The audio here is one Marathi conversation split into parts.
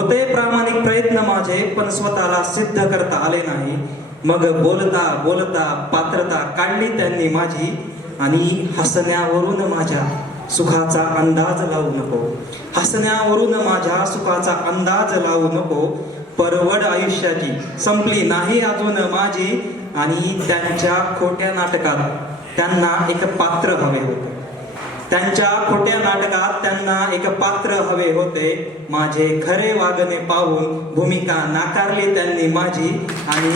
होते प्रामाणिक प्रयत्न माझे, पण स्वतःला सिद्ध करता आले नाही. मग बोलता बोलता पात्रता काढली त्यांनी माझी, आणि हसण्यावरून माझ्या सुखाचा अंदाज लावू नको. हसण्यावरून माझ्या सुखाचा अंदाज लावू नको. परवड आयुष्याची संपली नाही अजून माझी, आणि त्यांच्या खोट्या नाटकात त्यांना एक पात्र हवे होते. त्यांच्या खोट्या नाटकात त्यांना एक पात्र हवे होते. माझे खरे वागणे पाहून भूमिका नाकारली त्यांनी माझी, आणि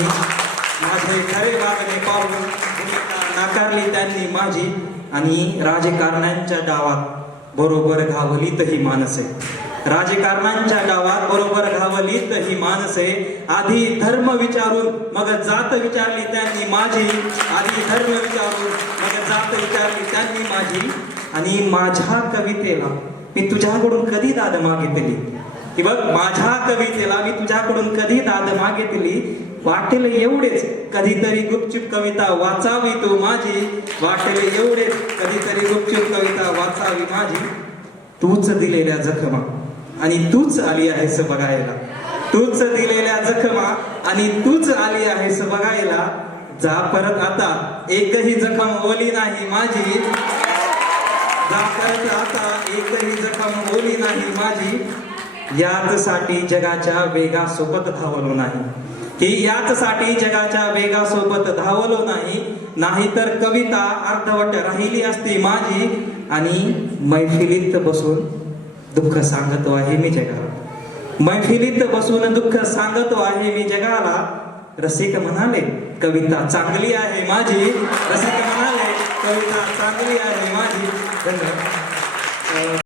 माझे खरे वागणे पाहून भूमिका नाकारली त्यांनी माझी. आणि राजकारण्यांच्या डावात बरोबर घावलीत ही माणसे. राजकारण्यांच्या डावात बरोबर घावलीत ही माणसे. आधी धर्म विचारून मग जात विचारली त्यांनी माझी. आधी धर्म विचारून मग जात विचारली त्यांनी माझी. आणि माझ्या कवितेला मी तुझ्याकडून कधी दाद मागितली, की बघ माझ्या कवितेला मी तुझ्याकडून कधी दाद मागितली. वाटेल एवढेच कधीतरी गुपचूप कविता वाचावी तू माझी. वाटेल एवढेच कधीतरी गुपचूप कविता वाचावी माझी. तूच दिलेल्या जखमा आणि तूच आली आहेस बघायला. तूच दिलेल्या जखमा आणि तूच आली आहेस बघायला. जा परत आता एकही जखम ओली नाही माझी. जा परत आता एकही जखम ओली नाही माझी. याचसाठी जगाच्या वेगासोबत धावलो नाही, की याचसाठी जगाच्या वेगासोबत धावलो नाही. नाहीतर कविता अर्धवट राहिली असती माझी. आणि मैफिलीत बसून दुःख सांगतो आहे मी जगाला. मैफिलीत बसून दुःख सांगतो आहे मी जगाला. रसिक म्हणाले कविता चांगली आहे माझी. रसिक म्हणाले कविता चांगली आहे माझी. धन्यवाद.